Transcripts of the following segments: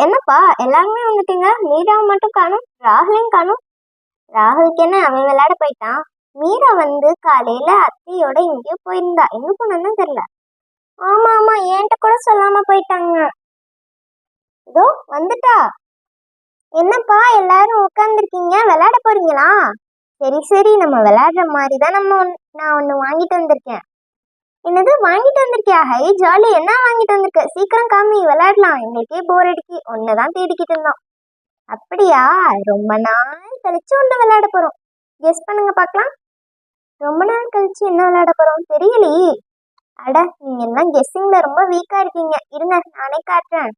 என்னப்பா எல்லாருமே வந்துட்டீங்க. மீராவை மட்டும் காணும் ராகுலையும் காணும். ராகுலுக்கு என்ன அவன் விளையாட போயிட்டான். மீரா வந்து காலையில அத்தையோட எங்கேயோ போயிருந்தா. எங்க போனான்னு தெரியல. ஆமா ஆமா என்கிட்ட கூட சொல்லாம போயிட்டாங்க. இதோ வந்துட்டா. என்னப்பா எல்லாரும் உட்காந்துருக்கீங்க விளையாட போறீங்களா? சரி சரி நம்ம விளையாடுற மாதிரி தான் நம்ம நான் ஒன்று வாங்கிட்டு வந்திருக்கேன். என்னது வாங்கிட்டு வந்திருக்கியா? ஹை ஜாலி என்ன வாங்கிட்டு வந்திருக்க? சீக்கிரம் காமி விளையாடலாம். எங்களுக்கே போர் அடிக்கி. ஒன்று தான் தேடிக்கிட்டு இருந்தோம். அப்படியா? ரொம்ப நாள் கழிச்சு ஒன்று விளையாட போகிறோம் கெஸ் பண்ணுங்க பார்க்கலாம். ரொம்ப நாள் கழிச்சு என்ன விளையாட போகிறோம் தெரியலையே அட நீங்க எல்லாம் கெஸ்ஸிங்ல ரொம்ப வீக்கா இருக்கீங்க. இருங்க நானே காட்டுறேன்.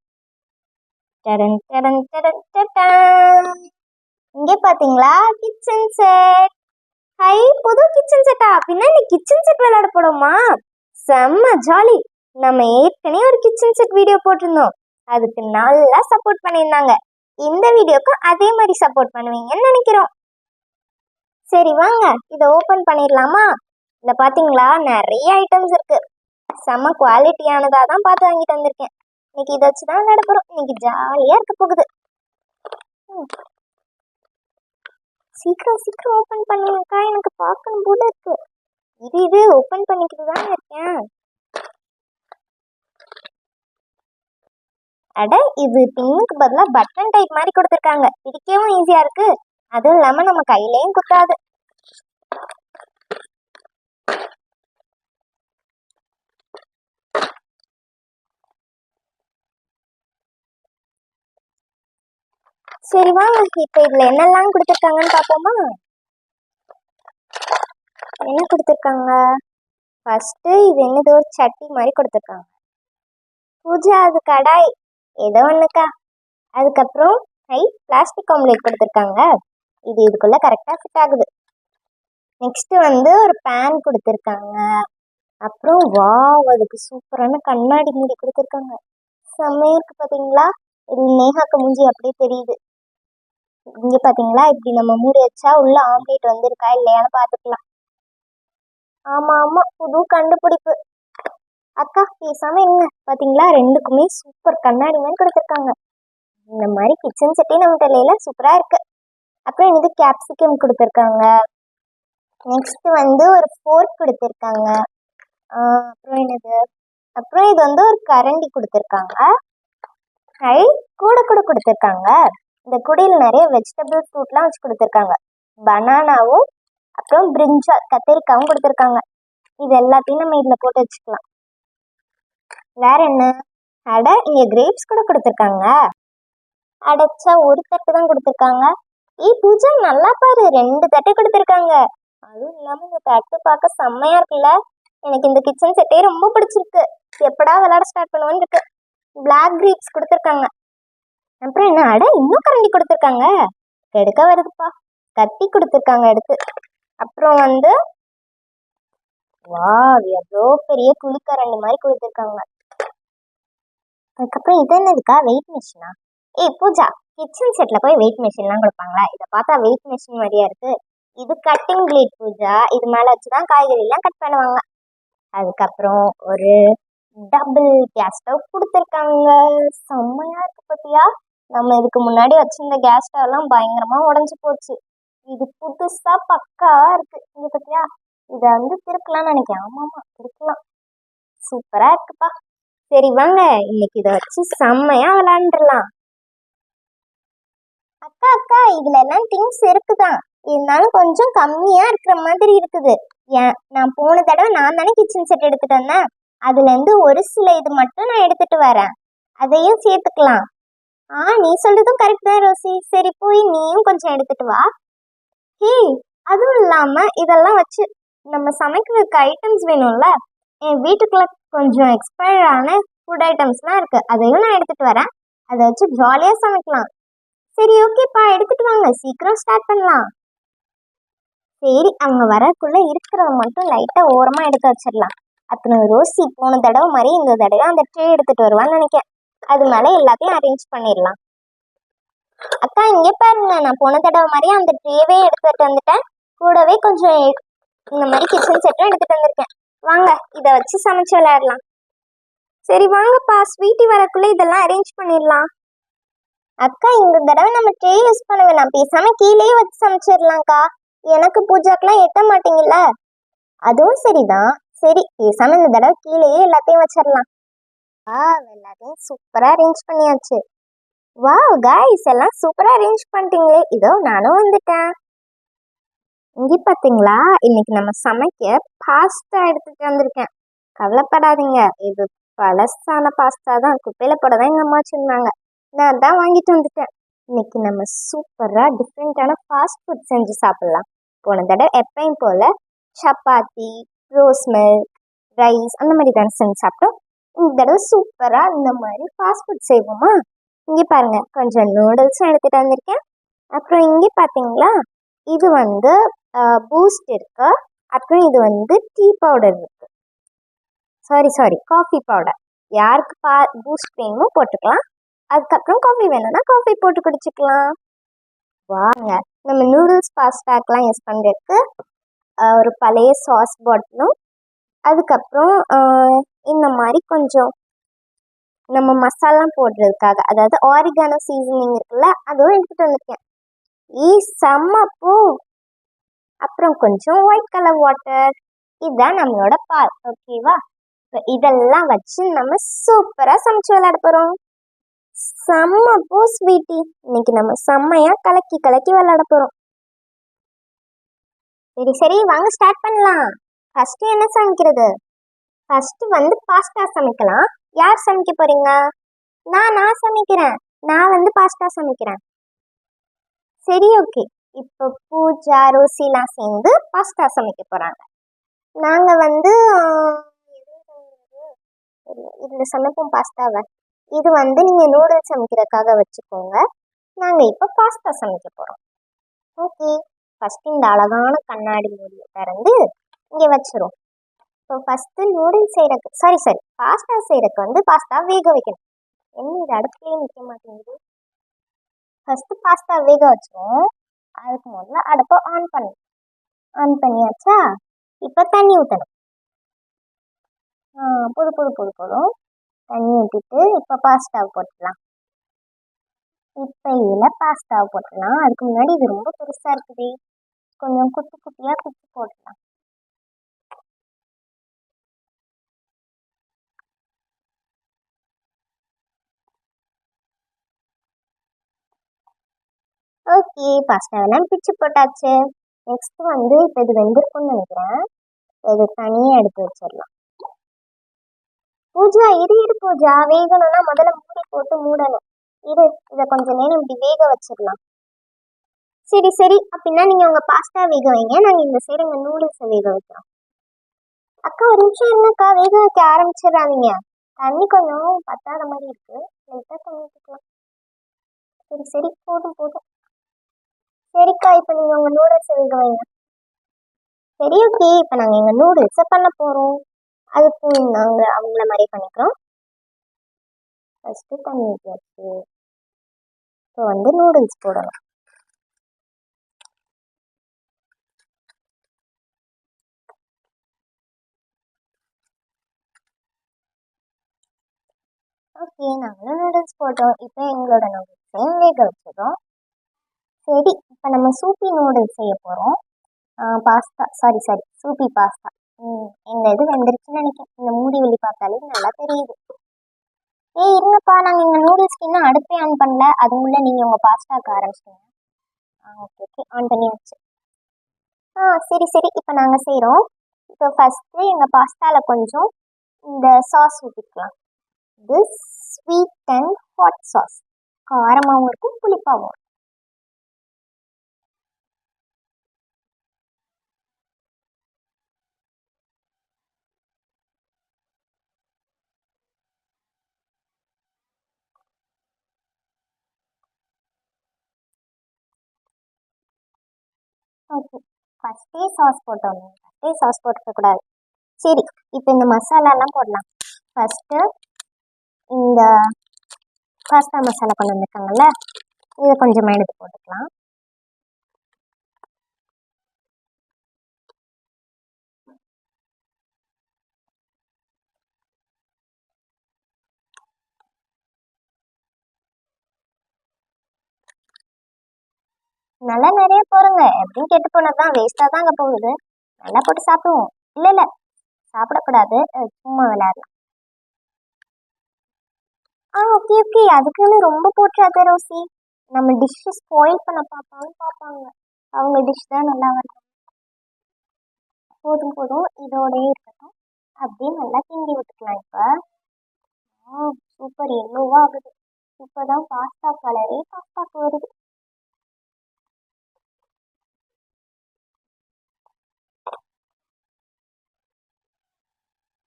டடன் டடன் டடன் டடன். இங்கே பாத்தீங்களா கிச்சன் செட் ஹை புது கிச்சன் செட்டா பின்னாடி கிச்சன் செட் விளையாட போறோமா? செம்ம ஜாலி நம்ம ஏற்கனவே ஒரு கிச்சன் செட் வீடியோ போட்டிருந்தோம். அதுக்கு நல்லா சப்போர்ட் பண்ணியிருந்தாங்க. இந்த வீடியோக்கும் அதே மாதிரி சப்போர்ட் பண்ணுவீங்கன்னு நினைக்கிறோம். சரி வாங்க. இதை ஓப்பன் பண்ணிடலாமா இதில் பார்த்தீங்களா நிறைய ஐட்டம்ஸ் இருக்கு. செம்ம குவாலிட்டியானதாக தான் பார்த்து வாங்கிட்டு வந்திருக்கேன். இன்னைக்கு இதை வச்சு தான் நடப்புறோம் இன்னைக்கு ஜாலியாக இருக்க போகுது. ம். சீக்கிரம் சீக்கிரம் ஓப்பன் பண்ணுங்கக்கா. எனக்கு பார்க்கணும் போல இருக்கு. இது இது ஓப்பன் பண்ணிக்கிட்டு தான் இருக்கேன். அட இது பின்னுக்கு பதிலாக பட்டன் டைப் மாதிரி கொடுத்துருக்காங்க. பிடிக்கவும் ஈஸியாக இருக்கு. அதுவும் இல்லாமல் நம்ம கையிலையும் குத்தாது. சரி வாங்க. இப்போ இதில் என்னெல்லாம் கொடுத்துருக்காங்கன்னு பார்ப்போமா? என்ன கொடுத்துருக்காங்க. ஃபஸ்ட்டு இது என்னது ஒரு சட்டி மாதிரி கொடுத்துருக்காங்க. பூஜா அது கடாய் ஏதோ ஒன்றுக்கா அதுக்கப்புறம் கை பிளாஸ்டிக் ஆம்லேட் கொடுத்துருக்காங்க. இது இதுக்குள்ளே கரெக்டாக ஃபிட் ஆகுது. நெக்ஸ்ட்டு வந்து ஒரு பேன் கொடுத்துருக்காங்க. அப்புறம் வாவ் அதுக்கு சூப்பரான கண்ணாடி மூடி கொடுத்துருக்காங்க. செம்மையாக இருக்குது பார்த்தீங்களா இது நேஹாக்கு மூஞ்சி அப்படியே தெரியுது. இங்கே பார்த்தீங்களா இப்படி நம்ம மூடி வச்சா உள்ள ஆம்லேட் வந்திருக்கா இல்லையான்னு பார்த்துக்கலாம். ஆமா ஆமா. புது கண்டுபிடிப்பு. அக்கா பேசாம என்ன பாத்தீங்களா? ரெண்டுக்குமே சூப்பர் கண்ணாடி மாதிரி கொடுத்துருக்காங்க. இந்த மாதிரி கிச்சன் செட்டே நம்ம தலையில சூப்பரா இருக்கு. அப்புறம் இது கேப்சிகம் கொடுத்துருக்காங்க. நெக்ஸ்ட் வந்து ஒரு ஃபோர்க் கொடுத்துருக்காங்க. அப்புறம் என்னது? அப்புறம் இது வந்து ஒரு கரண்டி கொடுத்துருக்காங்க. ஐ கூட கூட கொடுத்துருக்காங்க. இந்த குடியில் நிறைய வெஜிடபிள் ஃப்ரூட்லாம் வச்சு கொடுத்துருக்காங்க. பனானாவும் அப்புறம் பிரிஞ்சால் கத்திரிக்காவும் கொடுத்துருக்காங்க. இது எல்லாத்தையும் நம்ம இதில் போட்டு வச்சுக்கலாம். வேற என்ன? அட இங்கே கிரேப்ஸ் கூட கொடுத்துருக்காங்க. அடைச்சா ஒரு தட்டு தான் கொடுத்துருக்காங்க. ஈ பூஜா நல்லா பாரு. ரெண்டு தட்டு கொடுத்துருக்காங்க. அதுவும் இல்லாமல் இந்த தட்டு பார்க்க செம்மையா இருக்குல்ல? எனக்கு இந்த கிச்சன் செட்டே ரொம்ப பிடிச்சிருக்கு. எப்படா விளையாட ஸ்டார்ட் பண்ணுவேன்னு இருக்கு. பிளாக் கிரேப்ஸ் கொடுத்துருக்காங்க. அப்புறம் என்ன? அட இன்னும் கரண்டி கொடுத்துருக்காங்க. கெடுக்க வருதுப்பா. கத்தி கொடுத்துருக்காங்க எடுத்து அப்புறம் வந்து வா எவ்வளோ பெரிய குழிக்கரண்டி மாதிரி கொடுத்துருக்காங்க அதுக்கப்புறம் இது என்ன இருக்கா வெயிட் மிஷினா ஏய் பூஜா கிச்சன் செட்டில் போய் வெயிட் மிஷின்லாம் கொடுப்பாங்களா? இதை பார்த்தா வெயிட் மிஷின் மாதிரியா இருக்கு. இது கட்டிங் பிளேட் பூஜா. இது மேலே வச்சுதான் தான் காய்கறிலாம் கட் பண்ணுவாங்க. அதுக்கப்புறம் ஒரு டபுள் கேஸ் ஸ்டவ் கொடுத்துருக்காங்க. செம்மையா இருக்கு பார்த்தியா நம்ம இதுக்கு முன்னாடி வச்சிருந்த கேஸ் ஸ்டவ் எல்லாம் பயங்கரமா உடஞ்சு போச்சு. இது புதுசா பக்காவா இருக்கு. இங்க பத்தியா? இத வந்து திருக்கலாம்னு நினைக்கிறேன். ஆமா ஆமா திருக்கலாம் சூப்பரா இருக்குப்பா. சரி வாங்க. இன்னைக்கு இதை வச்சு செம்மையா விளையாண்டுலாம் அக்கா அக்கா இதுல எல்லாம் திங்ஸ் இருக்குதான். இருந்தாலும் கொஞ்சம் கம்மியா இருக்கிற மாதிரி இருக்குது. ஏன்? நான் போன தடவை நான் தானே கிச்சன் செட் எடுத்துட்டு வந்தேன். அதுல இருந்து ஒரு சில இது மட்டும் நான் எடுத்துட்டு வரேன். அதையும் சேர்த்துக்கலாம். ஆ நீ சொல்றதும் கரெக்ட் தான் ரோசி. சரி போய் நீயும் கொஞ்சம் எடுத்துட்டு வா. ஹே அதுவும் இல்லாம இதெல்லாம் வச்சு நம்ம சமைக்கிறதுக்கு ஐட்டம்ஸ் வேணும்ல? என் வீட்டுக்குள்ள கொஞ்சம் எக்ஸ்பயர் ஆன ஃபுட் ஐட்டம்ஸ்லாம் இருக்கு. அதையும் நான் எடுத்துட்டு வரேன். அதை வச்சு ஜாலியா சமைக்கலாம். சரி ஓகேப்பா எடுத்துட்டு வாங்க. சீக்கிரம் ஸ்டார்ட் பண்ணலாம். சரி அவங்க வரக்குள்ள இருக்கிறத மட்டும் லைட்டா ஓரமா எடுத்து வச்சிடலாம். அத்தனை ரோசி போன தடவை மாதிரி இந்த தடவை அந்த ட்ரே எடுத்துட்டு வருவான்னு நினைக்கிறேன். அது மேலே எல்லாத்தையும் அரேஞ்ச் பண்ணிடலாம். அக்கா இங்கே பாருங்க. நான் போன தடவை மாதிரி அந்த ட்ரேவே எடுத்துட்டு வந்துட்டேன். கூடவே கொஞ்சம் இந்த மாதிரி கிச்சன் செட்டும் எடுத்துட்டு வந்திருக்கேன். வாங்க இதை வச்சு சமைச்சு விளையாடலாம். சரி வாங்கப்பா. ஸ்வீட்டி வரக்குள்ளே இதெல்லாம் அரேஞ்ச் பண்ணிடலாம். அக்கா இந்த தடவை நம்ம ட்ரே யூஸ் பண்ண வேணாம் பேசாம கீழேயே வச்சு சமைச்சிடலாம்க்கா. எனக்கு பூஜாக்கெல்லாம் எட்ட மாட்டீங்கல்ல? அதுவும் சரிதான். சரி பேசாம இந்த தடவை கீழேயே எல்லாத்தையும் வச்சிடலாம். ஆ எல்லாத்தையும் சூப்பராக அரேஞ்ச் பண்ணியாச்சு. வாவ் காய்ஸ் எல்லாம் சூப்பரா அரேஞ்ச் பண்ணிட்டீங்களே. இதோ நானும் வந்துட்டேன். இங்க பாத்தீங்களா? இன்னைக்கு நம்ம சமைக்க பாஸ்தா எடுத்துட்டு வந்திருக்கேன். கவலைப்படாதீங்க. இது பழசான பாஸ்தா தான். குப்பையில போட தான் எங்க அம்மா வச்சிருந்தாங்க. நான் தான் வாங்கிட்டு வந்துட்டேன். இன்னைக்கு நம்ம சூப்பரா டிஃப்ரெண்டான ஃபாஸ்ட் ஃபுட் செஞ்சு சாப்பிடலாம். போன தடவை எப்பயும் போல சப்பாத்தி ரோஸ் மில்க் ரைஸ் அந்த மாதிரி தானே செஞ்சு சாப்பிட்டோம். இந்த தடவை சூப்பரா இந்த மாதிரி ஃபாஸ்ட் ஃபுட் செய்வோமா? இங்கே பாருங்க கொஞ்சம் நூடுல்ஸும் எடுத்துகிட்டு வந்திருக்கேன். அப்புறம் இங்கே பார்த்தீங்களா இது வந்து பூஸ்ட் இருக்கு. அப்புறம் இது வந்து டீ பவுடர் இருக்கு. சாரி சாரி காஃபி பவுடர் யாருக்கு பா பூஸ்ட் வேணுமோ போட்டுக்கலாம். அதுக்கப்புறம் காஃபி வேணும்னா காஃபி போட்டு குடிச்சுக்கலாம். வாங்க நம்ம நூடுல்ஸ் பாஸ்டாக்கெலாம் யூஸ் பண்ணுறதுக்கு ஒரு பழைய சாஸ் பாட்டிலும் அதுக்கப்புறம் இந்த மாதிரி கொஞ்சம் நம்ம மசாலா போடுறதுக்காக அதாவது ஆரிகானோ சீசனிங் இருக்குல்ல அதுவும் எடுத்துகிட்டு வந்திருக்கேன். ஈ செம்ம பூ. அப்புறம் கொஞ்சம் ஒயிட் கலர் வாட்டர் இதுதான் நம்மளோட பால் ஓகேவா இப்போ இதெல்லாம் வச்சு நம்ம சூப்பராக சமைச்சு விளையாட போகிறோம் செம்ம பூ ஸ்வீட்டி இன்னைக்கு நம்ம செம்மையாக கலக்கி கலக்கி விளையாட போகிறோம் சரி சரி வாங்க ஸ்டார்ட் பண்ணலாம். ஃபஸ்ட்டு என்ன சமைக்கிறது? ஃபஸ்ட்டு வந்து பாஸ்தா சமைக்கலாம். யார் சமைக்க போறீங்க? நான் நான் சமைக்கிறேன். நான் வந்து பாஸ்தா சமைக்கிறேன். சரி ஓகே இப்போ பூஜா ரோசிலாம் சேர்ந்து பாஸ்தா சமைக்க போறாங்க. நாங்கள் வந்து இதில் சமைப்போம் பாஸ்தாவை இது வந்து நீங்கள் நூடுல்ஸ் சமைக்கிறதுக்காக வச்சுக்கோங்க. நாங்கள் இப்போ பாஸ்தா சமைக்க போகிறோம் ஓகே ஃபஸ்ட்டு இந்த அழகான கண்ணாடி மூடியை திறந்து இங்கே வச்சிரும் இப்போ ஃபஸ்ட்டு நூடுல்ஸ் செய்கிறக்கு சாரி சாரி பாஸ்தா செய்கிறக்கு வந்து பாஸ்தா வேக வைக்கணும். என்ன இது அடுப்புலேயே நிற்க மாட்டேங்குது? ஃபஸ்ட்டு பாஸ்தா வேக வச்சிரும் அதுக்கு முதல்ல அடுப்பை ஆன் பண்ணணும். ஆன் பண்ணியாச்சா? இப்போ தண்ணி ஊற்றணும் புது புது புது போதும் தண்ணி ஊற்றிட்டு இப்போ பாஸ்தாவை போட்டுடலாம் இப்போ இதில் பாஸ்தாவை போட்டுடலாம் அதுக்கு முன்னாடி இது ரொம்ப பெருசாக இருக்குது. கொஞ்சம் குட்டி குட்டியாக குட்டி போட்டு ஓகே பாஸ்தாவெல்லாம் பிச்சு போட்டாச்சு. நெக்ஸ்ட் வந்து இப்போ இது வெந்திருக்கும்னு நினைக்கிறேன். இது தனியாக எடுத்து வச்சிடலாம். பூஜா இரு இரு பூஜா. வேகணும்னா முதல்ல மூடி போட்டு மூடணும். இரு இதை கொஞ்ச நேரம் இப்படி வேக வச்சிடலாம். சரி சரி. அப்படின்னா நீங்கள் உங்கள் பாஸ்தா வேக வைங்க. நாங்கள் இந்த சைடு உங்கள் நூடுல்ஸை வேக வைக்கிறோம் அக்கா ஒரு நிமிஷம் இருங்கக்கா. வேக வைக்க ஆரம்பிச்சிடாதீங்க தண்ணி கொஞ்சம் பத்தாத மாதிரி இருக்கு. லைட்டாக தண்ணி ஊற்றிக்கலாம் சரி சரி. போதும் போதும். சரிக்கா இப்போ நீங்கள் உங்கள் நூடுல்ஸை வேக வைங்க. சரி ஓகே இப்போ நாங்கள் எங்கள் நூடுல்ஸை பண்ண போகிறோம் அதுக்கு நாங்கள் அவங்கள மாதிரி பண்ணிக்கிறோம். ஃபஸ்ட்டு தண்ணி ஊற்றியாச்சு இப்போ வந்து நூடுல்ஸ் போடலாம் ஓகே நாங்களும் நூடுல்ஸ் போட்டோம். இப்போ எங்களோட நூடுல்ஸையும் வேக வச்சிடும் சரி இப்போ நம்ம சூப்பி நூடுல்ஸ் செய்ய போகிறோம் pasta sorry sorry soupy pasta ம் இந்த இது வெந்துருச்சுன்னு நினைக்கிறேன். இந்த மூடி வெளி பார்த்தாலே நல்லா தெரியுது. ஏ இருங்கப்பா நாங்கள் இங்கே நூடுல்ஸ்க்கு இன்னும் அடுப்பே ஆன் பண்ணல. அது முன்னே நீங்கள் உங்கள் பாஸ்தாக்கு ஆரம்பிச்சிட்டீங்க ஆ ஓகே ஓகே ஆன் பண்ணி வச்சு. ஆ சரி சரி இப்போ நாங்கள் செய்கிறோம் இப்போ ஃபஸ்ட்டு எங்கள் பாஸ்தாவில் கொஞ்சம் இந்த சாஸ் ஊற்றிக்கலாம் இது ஸ்வீட் அண்ட் ஹாட் சாஸ் காரமாகவும் இருக்கும் புளிப்பாகவும் ஓகே ஃபஸ்ட்டே சாஸ் போட்டோம். ஃபஸ்ட்டே சாஸ் போட்டுக்கக்கூடாது சரி இப்போ இந்த மசாலாலாம் போடலாம். ஃபஸ்ட்டு இந்த பாஸ்தா மசாலா கொண்டு வந்திருக்காங்கல்ல இதை கொஞ்சமாக எடுத்து போட்டுக்கலாம். நல்லா நிறைய போடுங்க. எப்படியும் கெட்டு போனதுதான். வேஸ்ட்டாக தான் அங்கே போகுது. நல்லா போட்டு சாப்பிடுவோம். இல்லை இல்லை. சாப்பிடக்கூடாது. சும்மா விளையாடலாம். ஆ ஓகே ஓகே அதுக்குன்னு ரொம்ப போட்டுறாத ரோசி. நம்ம டிஷ்ஷஸ் ஸ்பாயில் பண்ண பார்ப்பாங்க பார்ப்பாங்க அவங்க டிஷ் தான் நல்லா வரும் போதும் போதும். இதோடயே இருக்கட்டும். அப்படியே நல்லா கிண்டி விட்டுக்கலாம் இப்போ. சூப்பர் எல்லோவா ஆகுது. இப்போ தான் பாஸ்தா கலரே பாஸ்தாக்கு வருது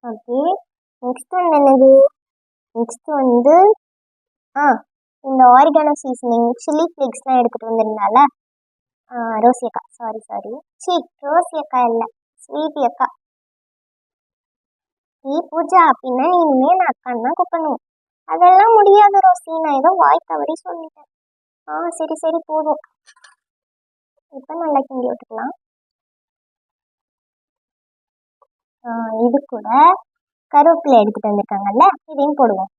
ஓகே நெக்ஸ்ட் ஒன்று என்னது? நெக்ஸ்ட் வந்து ஆ இந்த ஆரிகானோ சீசனிங் சில்லி ஃப்ளேக்ஸ்லாம் எடுத்துகிட்டு வந்திருந்தால ஆ, ரோசி அக்கா சாரி சாரி சி ரோசி அக்கா இல்லை. ஸ்வீட்டி அக்கா நீ பூஜா அப்படின்னா நீ நான் அக்கான்னு தான் கூப்பிடணும். அதெல்லாம் முடியாது ரோசி. நான் ஏதோ வாய் தவறி சொல்லிட்டேன். ஆ சரி சரி போதும். இப்போ நல்லா கிண்டி விட்டுக்கலாம். இது கூட கருவேப்பிலை எடுத்துட்டு வந்திருக்காங்கல்ல இதையும் போடுவோம்.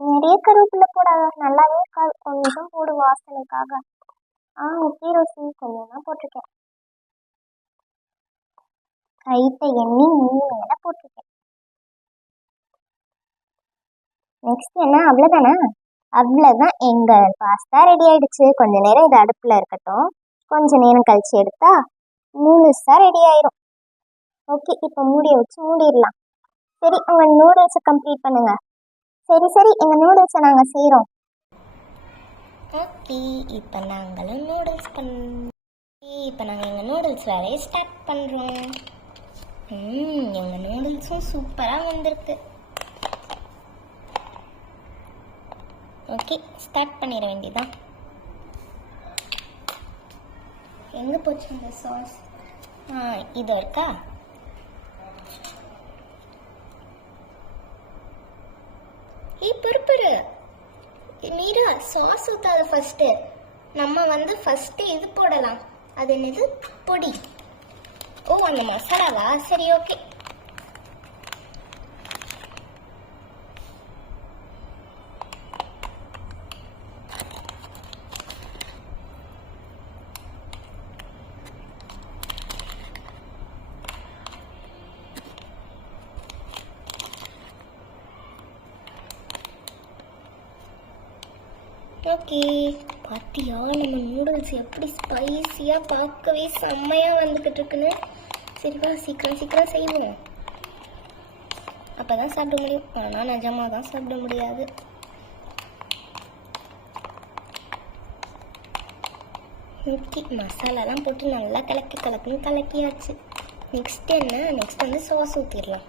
நிறைய கருவேப்பிலை போடாத நல்லாவே கொஞ்சம் போடு வாசனைக்காக. ஆ ஓகே ரோசி கொஞ்சம் தான் போட்டிருக்கேன். கைத்தை எண்ணி மூணு வேலை போட்டிருக்கேன். நெக்ஸ்ட் என்ன அவ்வளோதானா அவ்வளோதான் எங்கள் பாஸ்தா ரெடி ஆயிடுச்சு. கொஞ்ச நேரம் இது அடுப்பில் இருக்கட்டும். கொஞ்ச நேரம் கழிச்சு எடுத்தா முழுசாக ரெடி ஆயிரும். ஓகே இப்போ மூடிய வச்சு மூடிடலாம். சரி உங்கள் நூடுல்ஸை கம்ப்ளீட் பண்ணுங்க. சரி சரி எங்கள் நூடுல்ஸை நாங்கள் செய்கிறோம் ஓகே இப்போ நாங்களும் நூடுல்ஸ் பண் இப்போ நாங்கள் எங்கள் நூடுல்ஸ் வேலையை ஸ்டார்ட் பண்ணுறோம் ம் எங்கள் நூடுல்ஸும் சூப்பராக வந்திருக்கு. ஓகே ஸ்டார்ட் பண்ணிட வேண்டியதான் எங்கே போச்சு இந்த சாஸ் இது இருக்கா? ஏய் பொறுப்புரு நீரா சாஸ் ஊற்றாத ஃபஸ்ட்டு நம்ம வந்து ஃபஸ்ட்டு இது போடலாம். அது என்னது? பொடி. ஓ அந்த மசாலாவா? சரி ஓகே பாத்தியா நம்ம நூடுல்ஸ் எப்படி இதெல்லாம் பார்க்கவே செம்மையாக வந்துக்கிட்டு இருக்குன்னு. சரிப்பா சீக்கிரம் சீக்கிரம் செய்வோம். அப்போ தான் சாப்பிட முடியும். ஆனால் நிஜமாக தான் சாப்பிட முடியாது. ஓகே மசாலாலாம் போட்டு நல்லா கலக்கி கலக்குன்னு கலக்கியாச்சு. நெக்ஸ்ட் என்ன? நெக்ஸ்ட் வந்து சாஸ் ஊற்றிடலாம்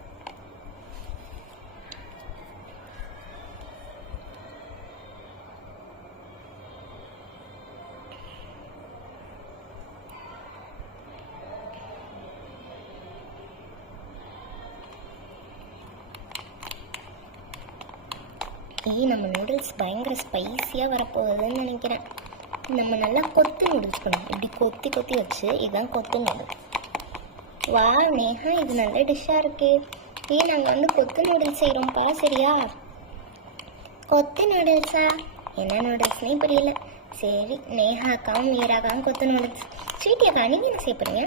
போகுதுன்னு நினைக்கிறேன். நம்ம நல்லா கொத்து நூடுல்ஸ் இப்படி கொத்தி கொத்தி வச்சு இதுதான் கொத்து நூடுல்ஸ் வா நேஹா இது நல்ல டிஷ்ஷாக இருக்கு. ஏய் நாங்கள் வந்து கொத்து நூடுல்ஸ் செய்கிறோம்ப்பா சரியா? கொத்து நூடுல்ஸா என்ன நூடுல்ஸ்னே புரியல. சரி நேஹாக்காவும் மீராக்காவும் கொத்து நூடுல்ஸ் ஸ்வீட்டி அக்கா நீங்கள் என்ன செய்ய போகிறீங்க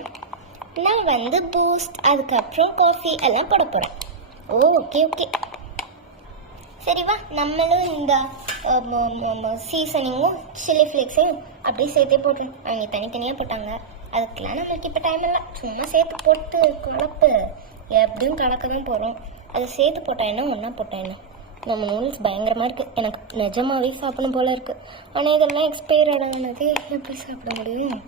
நான் வந்து பூஸ்ட் அதுக்கப்புறம் காஃபி எல்லாம் போட போகிறேன் ஓ ஓகே ஓகே சரி வா நம்மளும் இந்த சீசனிங்கும் சில்லி ஃப்ளேக்ஸையும் அப்படியே சேர்த்தே போட்டுரும் அவங்க தனித்தனியாக போட்டாங்க. அதுக்கெல்லாம் நம்மளுக்கு இப்போ டைம் இல்லை. சும்மா சேர்த்து போட்டு குழப்பு. எப்படியும் கலக்க தான் போகிறோம் அதை சேர்த்து போட்டால் என்ன ஒன்றா போட்டால் என்ன? நம்ம நூடுல்ஸ் பயங்கரமாக இருக்குது எனக்கு நிஜமாகவே சாப்பிடணும் போல் இருக்குது ஆனால் இதெல்லாம் எக்ஸ்பைரட் ஆனது எப்படி சாப்பிட முடியும்?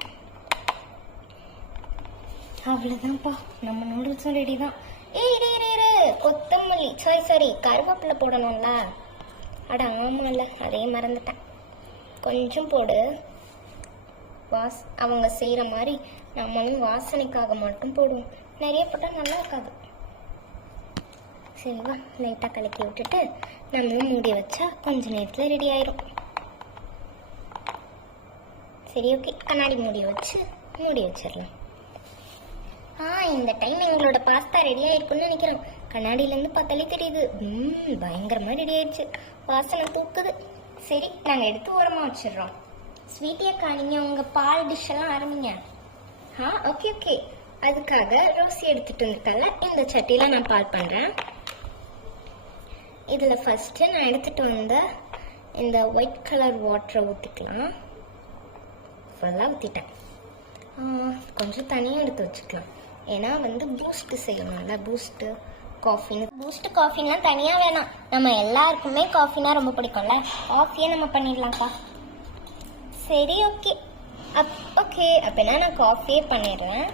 அவ்வளோதான்ப்பா நம்ம நூடுல்ஸும் ரெடி தான். ஏய் கொத்தமல்லி. சாரி சாரி கருவேப்பிலை போடணும்ல. அட ஆமாம்ல. அதே மறந்துட்டேன். கொஞ்சம் போடு. வாஸ் அவங்க செய்கிற மாதிரி நம்மளும் வாசனைக்காக மட்டும் போடுவோம். நிறைய போட்டால் நல்லா இருக்காது. சரிவா லைட்டாக கலக்கி விட்டுட்டு நம்மளும் மூடி வச்சா கொஞ்ச நேரத்தில் ரெடி ஆயிரும். சரி ஓகே கண்ணாடி மூடி வச்சு மூடி வச்சிடலாம். ஆ இந்த டைம் எங்களோட பாஸ்தா ரெடி ஆயிருக்குன்னு நினைக்கிறோம் கண்ணாடியிலேருந்து பார்த்தாலே தெரியுது. ம் பயங்கரமாக ரெடி ஆயிடுச்சு. வாசனை தூக்குது. சரி நாங்கள் எடுத்து ஓரமாக வச்சிடுறோம். ஸ்வீட்டி அக்கா நீங்கள் உங்கள் பால் டிஷ்ஷெல்லாம் ஆரம்பிங்க ஆ ஓகே ஓகே அதுக்காக ரோசி எடுத்துட்டு வந்துட்டால இந்த சட்டியில் நான் பால் பண்ணுறேன் இதில் ஃபஸ்ட்டு நான் எடுத்துட்டு வந்த இந்த ஒயிட் கலர் வாட்டரை ஊற்றிக்கலாம் ஃபுல்லாக ஊற்றிட்டேன் கொஞ்சம் தனியாக எடுத்து வச்சுக்கலாம். ஏன்னா வந்து பூஸ்ட்டு செய்யணும்ல பூஸ்ட்டு காஃபின்னு பூஸ்ட் காஃபின்லாம் தனியாக வேணாம். நம்ம எல்லாருக்குமே காஃபினா ரொம்ப பிடிக்கும்ல. காஃபியே நம்ம பண்ணிடலாம்க்கா. சரி ஓகே அப் ஓகே அப்படின்னா நான் காஃபியே பண்ணிடுறேன்.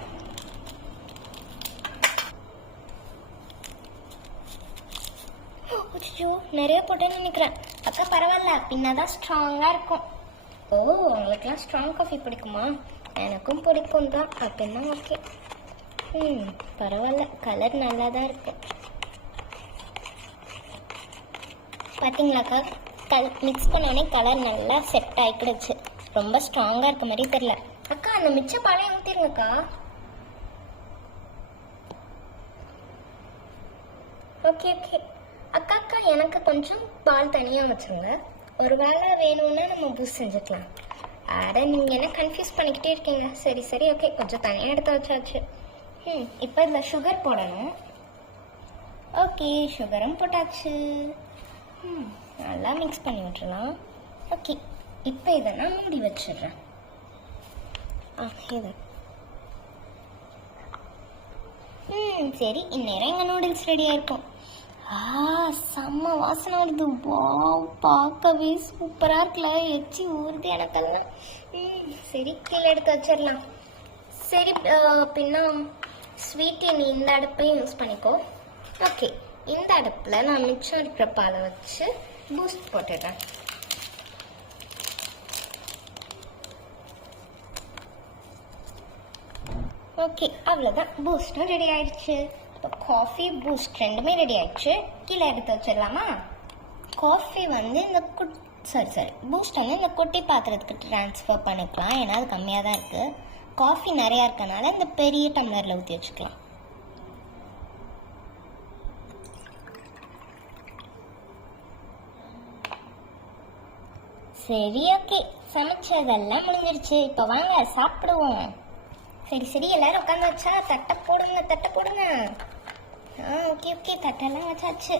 அச்சோ நிறைய போட்டேன்னு நினைக்கிறேன். அக்கா பரவாயில்ல. பின்னா தான் ஸ்ட்ராங்காக இருக்கும். ஓ உங்களுக்குலாம் ஸ்ட்ராங் காஃபி பிடிக்குமா? எனக்கும் பிடிக்கும் தான். அப்படின்னா ஓகே ம் பரவாயில்ல. கலர் நல்லா தான் இருக்கு. பார்த்தீங்களாக்கா கல் மிக்ஸ் பண்ணோடனே கலர் நல்லா செட் ஆகிக்கிடுச்சு ரொம்ப ஸ்ட்ராங்காக இருக்க மாதிரி தெரியல. அக்கா அந்த மிச்ச பாலையும் ஊற்றிருங்கக்கா ஓகே ஓகே அக்கா அக்கா எனக்கு கொஞ்சம் பால் தனியாக வச்சுருங்க. ஒரு வேளை வேணும்னா நம்ம பூஸ் செஞ்சுக்கலாம். அட நீங்கள் என்ன கன்ஃபியூஸ் பண்ணிக்கிட்டே இருக்கீங்க? சரி சரி ஓகே கொஞ்சம் தனியாக எடுத்து வச்சாச்சு. ம் இப்போ இதில் சுகர் போடணும். ஓகே சுகரும் போட்டாச்சு. ம் நல்லா மிக்ஸ் பண்ணி விட்டுலாம் ஓகே இப்போ இதை நான் மூடி வச்சிடுறேன். ஆ இது. ம் சரி இந்நேரம் எங்கள் நூடுல்ஸ் ரெடியாக இருக்கும் ஆ செம்ம வாசனை வருது. வா பார்க்கவே சூப்பராக இருக்குல்ல. எச்சி ஊறுது எனக்கெல்லாம். ம் சரி கீழே எடுத்து வச்சிடலாம். சரி பின்னா ஸ்வீட்டு நீ இந்த அடுப்பையும் யூஸ் பண்ணிக்கோ. ஓகே இந்த அடுப்பில் நான் மிச்சம் இருக்கிற பாலை வச்சு பூஸ்ட் போட்டுடுறேன். ஓகே அவ்வளோதான் பூஸ்ட்டும் ரெடி ஆயிடுச்சு. இப்போ காஃபி பூஸ்ட் ரெண்டுமே ரெடி ஆயிடுச்சு. கீழே எடுத்து வச்சிடலாமா? காஃபி வந்து இந்த குட் சாரி சாரி பூஸ்ட் வந்து இந்த குட்டி பாத்திரத்துக்கு ட்ரான்ஸ்ஃபர் பண்ணிக்கலாம். ஏன்னா அது கம்மியாக தான் இருக்குது காஃபி நிறையா இருக்கனால இந்த பெரிய டம்ளரில் ஊற்றி வச்சுக்கலாம். சரி ஓகே சமைச்சதெல்லாம் முடிஞ்சிருச்சு. இப்போ வாங்க சாப்பிடுவோம். சரி சரி எல்லாரும் உட்காந்து வச்சா தட்டை போடுங்க தட்டை போடுங்க. ஆ ஓகே ஓகே தட்டெல்லாம் வச்சாச்சு.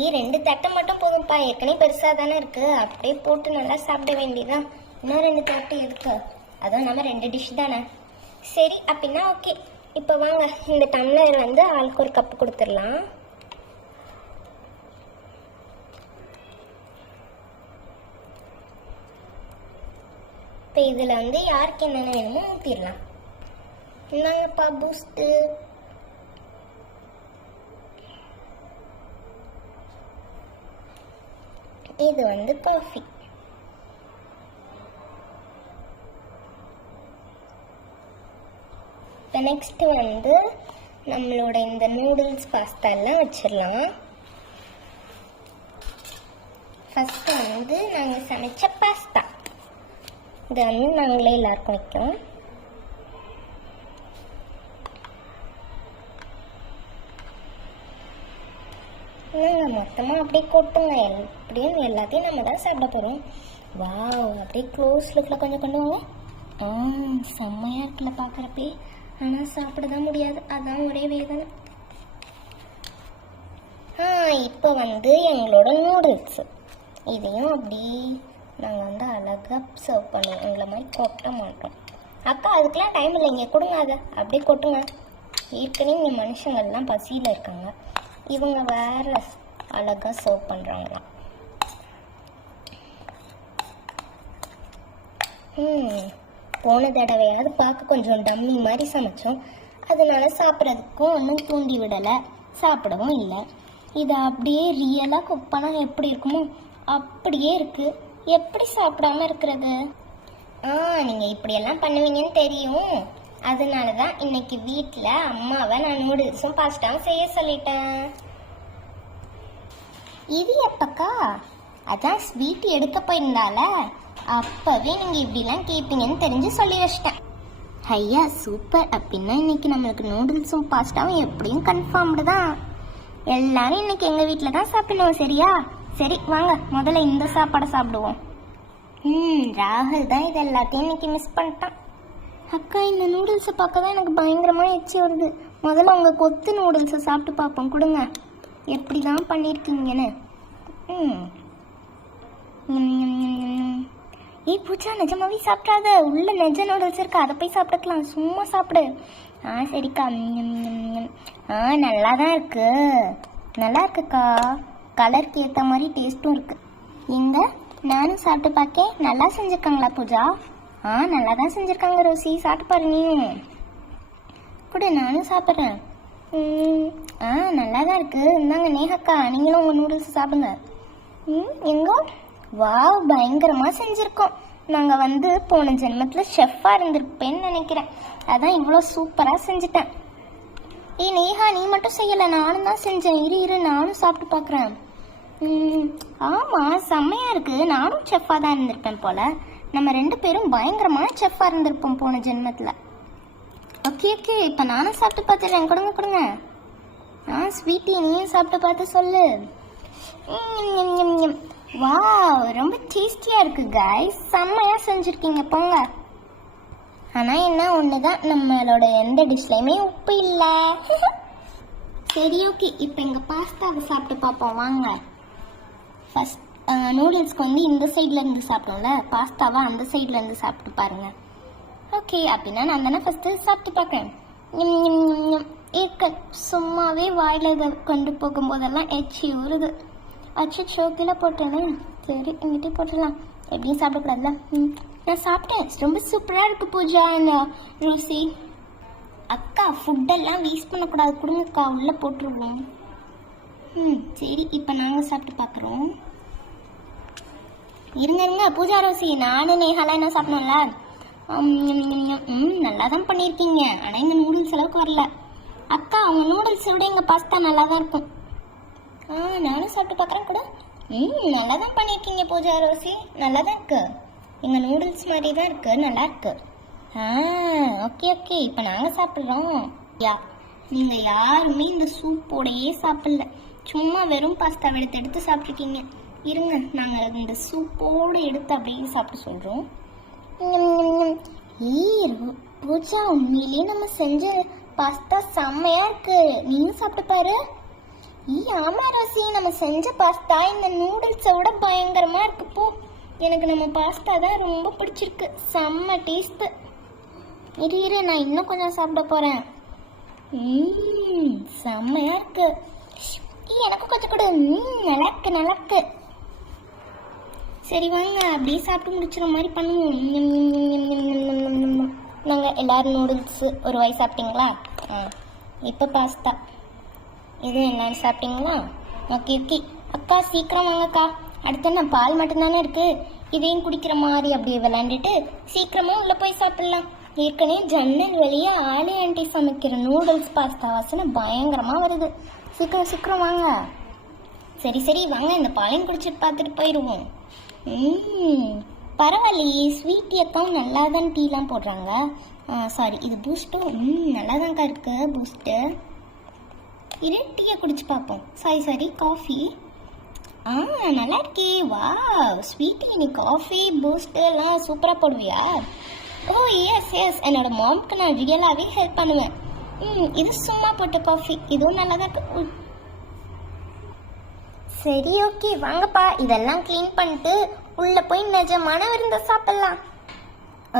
ஏ ரெண்டு தட்டை மட்டும் போதும்ப்பா. ஏற்கனவே பெருசாக தானே இருக்குது அப்படியே போட்டு நல்லா சாப்பிட வேண்டியதான் இன்னும் ரெண்டு தட்டு இருக்குது அதுவும் நம்ம ரெண்டு டிஷ் தானே? சரி அப்படின்னா ஓகே இப்போ வாங்க. இந்த டம்ளர் வந்து ஆளுக்கு ஒரு கப்பு கொடுத்துடலாம். இப்போ இதில் வந்து யாருக்கு என்னென்ன வேணுமோ ஊற்றிடலாம் இந்தாங்கப்பா பூஸ்ட்டு இது வந்து காஃபி இப்போ நெக்ஸ்ட் வந்து நம்மளோட இந்த நூடுல்ஸ் பாஸ்தா எல்லாம் வச்சிடலாம். ஃபஸ்ட்டு வந்து நாங்கள் சமைச்ச பாஸ்தா இது வந்து நாங்களே எல்லாருக்கும் வைக்கிறோம். நாங்கள் மொத்தமாக அப்படியே கொட்டுங்க. எப்படியும் எல்லாத்தையும் நம்ம தான் சாப்பிட போகிறோம் வாவ் அப்படியே க்ளோஸ் லுக்கில் கொஞ்சம் கொண்டு வாங்க. ஆ செம்மையாக இருக்குல்ல பார்க்குறப்பே ஆனால் சாப்பிட தான் முடியாது. அதான் ஒரே வேதனை. ஆ இப்போ வந்து எங்களோட நூடுல்ஸ் இதையும் அப்படி நாங்கள் வந்து அழகாக சர்வ் பண்ணுவோம். எங்களை மாதிரி கொட்ட மாட்டோம். அக்கா அதுக்கெலாம் டைம் இல்லை. இங்கே கொடுங்க அதை. அப்படியே கொட்டுங்க. ஏற்கனவே இங்கே மனுஷங்கள்லாம் பசியில் இருக்காங்க. இவங்க வேற அழகாக சர்வ் பண்ணுறாங்களாம் ம். போன தடவையாவது பார்க்க கொஞ்சம் டம்மி மாதிரி சமைச்சோம். அதனால சாப்பிட்றதுக்கும் ஒன்றும் தூண்டி விடலை. சாப்பிடவும் இல்லை. இது அப்படியே ரியலாக குக் பண்ணால் எப்படி இருக்குமோ அப்படியே இருக்குது எப்படி சாப்பிடாம இருக்கிறது? ஆ நீங்கள் இப்படியெல்லாம் பண்ணுவீங்கன்னு தெரியும். அதனால தான் இன்னைக்கு வீட்டில் அம்மாவை நான் நூடுல்ஸும் பாஸ்டாவும் செய்ய சொல்லிட்டேன். இது எப்பக்கா? அதான் ஸ்வீட் எடுக்க போயிருந்தால. அப்பவே நீங்க இப்படிலாம் கேட்பீங்கன்னு தெரிஞ்சு சொல்லி வச்சிட்டேன். ஐயா சூப்பர் அப்படின்னா இன்னைக்கு நம்மளுக்கு நூடுல்ஸும் பாஸ்டாவும் எப்படியும் கன்ஃபார்ம்டு தான். எல்லாரும் இன்னைக்கு எங்க வீட்டில் தான் சாப்பிடுவோம் சரியா? சரி வாங்க. முதல்ல இந்த சாப்பாடை சாப்பிடுவோம். ம் ராகுல் தான் இது எல்லாத்தையும் இன்னைக்கு மிஸ் பண்ணிட்டான். அக்கா இந்த நூடுல்ஸை பார்க்க தான் எனக்கு பயங்கரமாக எச்சி வருது. முதல்ல உங்கள் கொத்து நூடுல்ஸை சாப்பிட்டு பார்ப்போம். கொடுங்க. எப்படி தான் பண்ணியிருக்கீங்கன்னு ம். ஏய் பூஜா நிஜமாவே சாப்பிட்றாத உள்ள நெஜ நூடுல்ஸ் இருக்கு. அதை போய் சாப்பிட்டுக்கலாம். சும்மா சாப்பிடு. ஆ சரிக்கா. ஆ நல்லா தான் இருக்கு. நல்லா இருக்குக்கா. கலருக்கு ஏற்ற மாதிரி டேஸ்ட்டும் இருக்கு. எங்க நானும் சாப்பிட்டு பார்க்கேன். நல்லா செஞ்சுருக்காங்களா பூஜா? ஆ நல்லா தான் செஞ்சுருக்காங்க ரோசி. சாப்பிட்டு பாரு நீயும் கூட நானும் சாப்பிட்றேன். ம், ஆ நல்லா தான் இருக்கு. இந்தாங்க நேஹக்கா. நீங்களும் உங்கள் நூடுல்ஸ் சாப்பிடுங்க. ம் எங்கோ? வாவ் பயங்கரமாக செஞ்சுருக்கோம். நாங்கள் வந்து போன ஜென்மத்தில் ஷெஃப்பாக இருந்திருப்பேன்னு நினைக்கிறேன். அதான் இவ்வளோ சூப்பராக செஞ்சுட்டேன். ஏ நேஹா நீ மட்டும் செய்யலை. நானும் தான் செஞ்சேன். இரு இரு நானும் சாப்பிட்டு பார்க்குறேன் ஆமாம் செம்மையாக இருக்குது நானும் செஃப்பாக தான் இருந்திருப்பேன் போல். நம்ம ரெண்டு பேரும் பயங்கரமான செஃப்பாக இருந்திருப்போம் போன ஜென்மத்தில். Okay okay. இப்போ நானும் சாப்பிட்டு பார்த்துட்றேன் கொடுங்க கொடுங்க. ஆ ஸ்வீட்டி நீயும் சாப்பிட்டு பார்த்து சொல்லு. வா ரொம்ப டேஸ்டியாக இருக்கு காய்ஸ் செம்மையாக செஞ்சுருக்கீங்க போங்க. ஆனால் என்ன ஒன்று தான் நம்மளோட எந்த டிஷ்லையுமே உப்பு இல்லை. சரி ஓகே இப்போ எங்கள் பாஸ்தாவை சாப்பிட்டு பார்ப்போம். வாங்க. ஃபஸ்ட் நூடுல்ஸ்க்கு வந்து இந்த சைடில் இருந்து சாப்பிட்டோம்ல பாஸ்தாவை அந்த சைடில் இருந்து சாப்பிட்டு பாருங்கள் ஓகே அப்படின்னா நான் தானே ஃபஸ்ட்டு சாப்பிட்டு பார்க்குறேன். ஏக்க சும்மாவே வாயில் கொண்டு போகும்போதெல்லாம் எச்சி ஊறுது. அச்சு சோக்கில் போட்டேனே. சரி இங்கிட்டே போட்டுடலாம். எப்படியும் சாப்பிடக்கூடாதுல? ம் நான் சாப்பிட்டேன். ரொம்ப சூப்பராக இருக்கு பூஜா என்ன? ருசி. அக்கா ஃபுட்டெல்லாம் வேஸ்ட் பண்ணக்கூடாது. கொடுங்கக்கா உள்ளே போட்டுருவோம். ம் சரி இப்போ நாங்கள் சாப்பிட்டு பார்க்குறோம் இருங்க இருங்க பூஜா ரோசி நானும் நேஹாலாம் என்ன சாப்பிடணும்ல? ம் நல்லா தான் பண்ணியிருக்கீங்க. ஆனால் இந்த நூடுல்ஸ் அளவுக்கு வரல. அக்கா அவங்க நூடுல்ஸை விட எங்கள் பாஸ்தா நல்லா தான் இருக்கும். ஆ நானும் சாப்பிட்டு பார்க்குறேன் கூட. ம் நல்லா தான் பண்ணியிருக்கீங்க பூஜா ரோசி. நல்லா தான் இருக்கு. எங்கள் நூடுல்ஸ் மாதிரி தான் இருக்கு. நல்லா இருக்கு. ஆ ஓகே ஓகே இப்போ நாங்கள் சாப்பிட்றோம். யா நீங்கள் யாருமே இந்த சூப்போடையே சாப்பிடல. சும்மா வெறும் பாஸ்தா எடுத்து எடுத்து சாப்பிட்ருக்கீங்க இருங்க நாங்கள் இந்த சூப்போடு எடுத்து அப்படியே சாப்பிட்டு சொல்கிறோம் ஏய் பூஜா உண்மையிலேயே நம்ம செஞ்ச பாஸ்தா செம்மையாக இருக்கு. நீயும் சாப்பிட்டு பாரு. ஆமா ரோசி நம்ம செஞ்ச பாஸ்தா இந்த நூடுல்ஸை விட பயங்கரமா இருக்கு. போ. எனக்கு நம்ம பாஸ்தா தான் ரொம்ப பிடிச்சிருக்கு. செம்ம டேஸ்ட் இரு இரு நான் இன்னும் கொஞ்சம் சாப்பிட போறேன். ம் செம்மையா இருக்கு. எனக்கு கொஞ்சம் கூட. ம் நல்லா இருக்கு நல்லா இருக்கு சரி வாங்க. அப்படியே சாப்பிட்டு முடிச்சுற மாதிரி பண்ணுவோம். நாங்கள் எல்லாரும் நூடுல்ஸ் ஒரு வாய் சாப்பிட்டீங்களா? ஆ இப்போ பாஸ்தா. இது என்னன்னு சாப்பிட்டீங்களா? ஓகே ஓகே அக்கா சீக்கிரம் வாங்கக்கா. அடுத்து நான் பால் மட்டும்தானே இருக்கு. இதையும் குடிக்கிற மாதிரி அப்படியே விளாண்டுட்டு சீக்கிரமா உள்ள போய் சாப்பிடலாம். ஏற்கனவே ஜன்னல் வழியா ஆலி ஆண்டி சமைக்கிற நூடுல்ஸ் பாஸ்தா வாசனை பயங்கரமா வருது. சீக்கிரம் சீக்கிரம் வாங்க. சரி சரி வாங்க. இந்த பாலையும் குடிச்சிட்டு பார்த்துட்டு போயிடுவோம் ம் பரவாயில்லையே. ஸ்வீட் அக்காவும் நல்லா தான் டீலாம் போடுறாங்க. சாரி இது பூஸ்ட்டும் ம் நல்லா தான்க்கா இருக்கு பூஸ்ட்டு இரு டீயை குடிச்சு பார்ப்போம். சாரி சாரி காஃபி ஆ நல்லா இருக்கே. வா ஸ்வீட்டி நீ காஃபி பூஸ்ட் எல்லாம் சூப்பராக போடுவியா? ஓ எஸ் எஸ் என்னோட மாம்க்கு நான் ரியலாகவே ஹெல்ப் பண்ணுவேன். ம் இது சும்மா போட்ட காஃபி இதுவும் நல்லா தான் இருக்கு சரி ஓகே வாங்கப்பா. இதெல்லாம் க்ளீன் பண்ணிட்டு உள்ளே போய் நிஜமான விருந்த சாப்பிட்லாம்.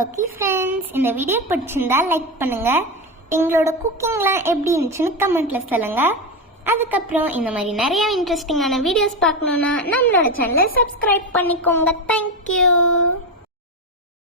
ஓகே ஃப்ரெண்ட்ஸ் இந்த வீடியோ பிடிச்சிருந்தா லைக் பண்ணுங்கள் எங்களோட குக்கிங்லாம் எப்படி இருந்துச்சுன்னு கமெண்ட்டில் சொல்லுங்கள் அதுக்கப்புறம் இந்த மாதிரி நிறைய இன்ட்ரெஸ்டிங்கான வீடியோஸ் பார்க்கணுன்னா நம்மளோட சேனலை சப்ஸ்கிரைப் பண்ணிக்கோங்க. தேங்க்யூ